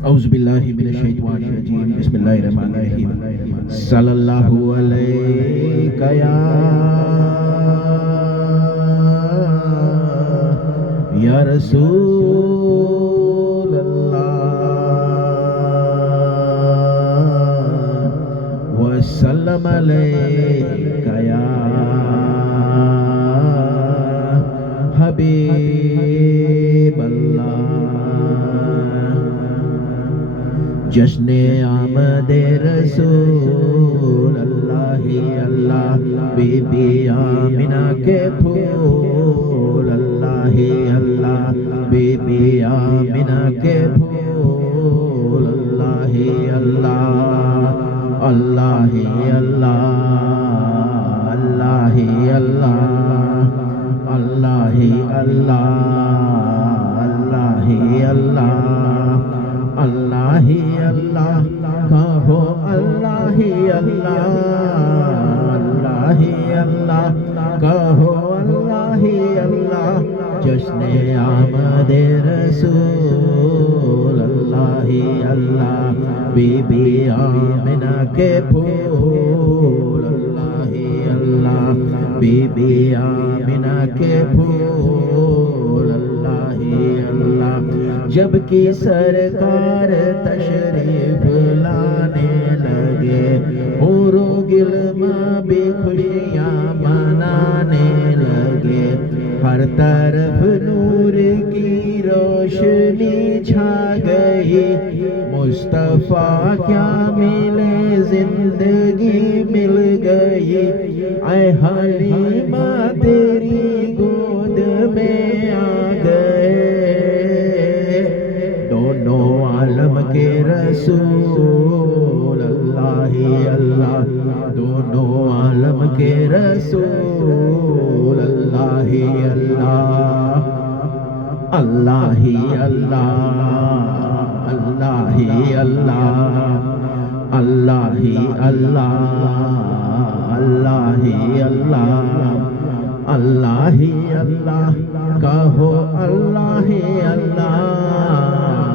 أعوذ بالله من الشيطان الرجيم بسم الله الرحمن الرحيم صلى الله عليك يا رسول الله وسلم عليك يا حبيب الله جشن آمد رسول اللہ اللہ بی بی آمنہ کے پھول اللہ اللہ بی بی آمنہ کے پھول اللہ اللہ اللہ اللہ اللہ اللہ اللہ اللہ اللہ اللہ اللہ کہو اللہ اللہ اللہ اللہ کہو اللہ اللہ جشن آمد رسول اللہ اللہ بی بی آمنہ کے پھول اللہ اللہ بی بی آمنہ کے پھول اللہ اللہ جب کی سرکار تشریف لانے لگے حور و غلمان بھی خوشیاں منانے لگے ہر طرف نور کی روشنی چھا گئی مصطفیٰ کیا ملے زندگی مل گئی اے حلیمہ تیری گود میں آ گئے عالم کے رسول اللہ اللہ دونوں عالم کے رسول اللہ اللہ اللہ اللہ اللہ اللہ اللہ اللہ اللہ اللہ اللہ کہو اللہ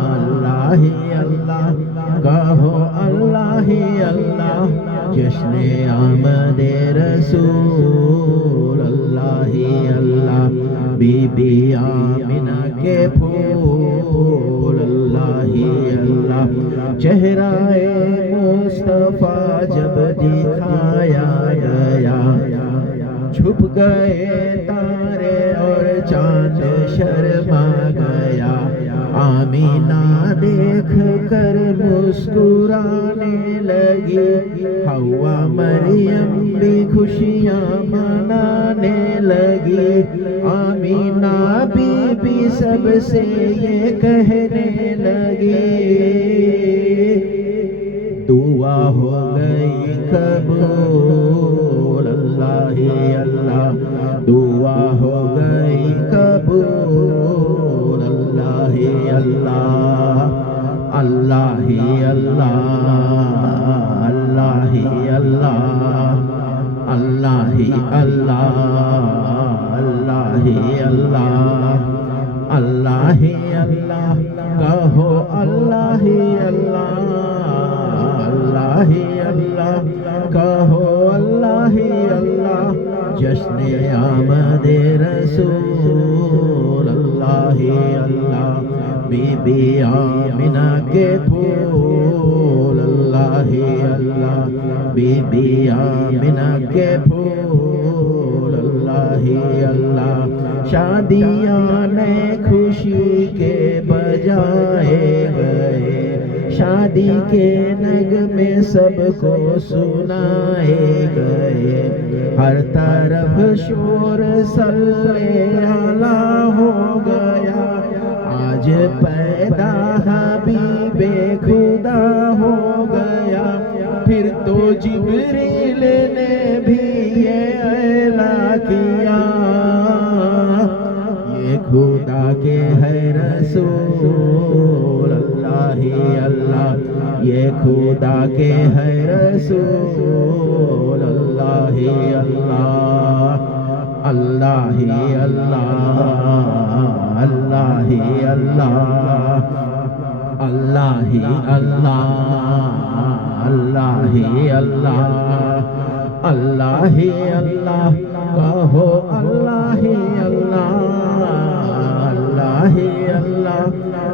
اللہ اللہ کہو اللہ اللہ جشن آمد رسول اللہ اللہ بی بی آمنہ کے پھول اللہ اللہ چہرہ مصطفیٰ جب دکھایا گیا چھپ گئے تارے اور چاند شرما گیا آمینہ دیکھ کر مسکرانے لگی حوا مریم بھی خوشیاں منانے لگی آمینہ بی بی سب سے یہ کہنے لگی دعا ہو گئی قبول اللہ اللہ دعا ہو گئی قبول اللہ اللہ اللہ اللہ اللہ اللہ اللہ اللہ اللہ اللہ کہو اللہ اللہ اللہ اللہ کہو اللہ اللہ جشن آمد رسول اللہ اللہ بی بی آمنہ کے پھول اللہ اللہ بی بی آمنہ کے پھول اللہ اللہ شادیاں نئے خوشی کے بجائے گئے شادی کے نغمے سب کو سنائے گئے ہر طرف شور صلی اللہ ہو گیا آج پیدا حبیب خدا ہو گیا پھر تو جبریل نے بھی یہ اعلان کیا یہ خدا کے ہے رسول اللہ اللہ یہ خدا کے ہے رسول اللہ اللہ اللہ اللہ اللہ اللہ اللہ ہی اللہ اللہ ہی اللہ اللہ ہی اللہ کہو اللہ ہی اللہ اللہ ہی اللہ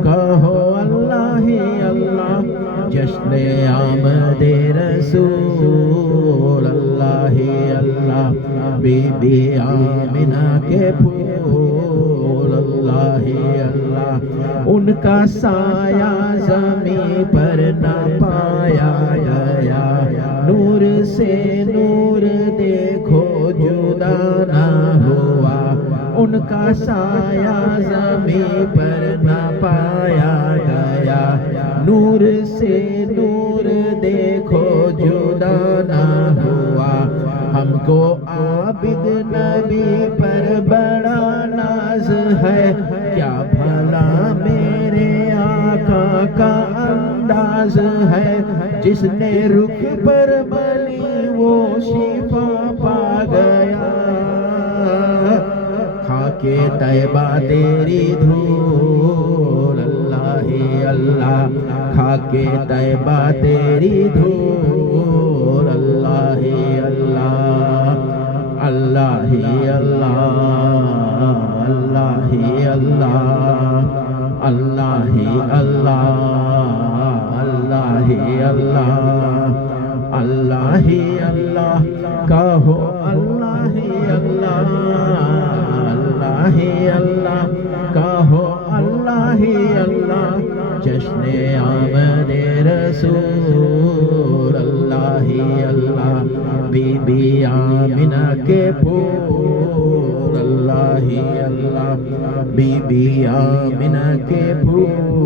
کہو اللہ ہی اللہ جشن آمد رسول اللہ ہی اللہ بی بی آمنہ کے پھول اللہ ہی اللہ ان کا سایہ زمین پر نہ پایا گیا نور سے نور دیکھو جدا نہ ہوا ان کا سایہ زمین پر نہ پایا گیا نور سے نور دیکھو جدا نہ ہوا ہم کو عابد نبی پر بڑا ناز ہے کیا بھلا میرے آقا کا انداز ہے جس نے رخ پر ملی وہ شفا پا گیا خاک طیبہ تیری دھول اللہ ہی اللہ خاک طیبہ تیری دھول اللہ ہی اللہ اللہ ہی اللہ اللہ ہی اللہ اللہ ہی اللہ اللہ ہی اللہ اللہ ہی اللہ کہو اللہ ہی اللہ اللہ ہی اللہ کہو اللہ ہی اللہ جشن آمد رسول اللہ ہی اللہ بی بی آمنہ کے پھول اللہ ہی اللہ بی بی آمنہ کے پھول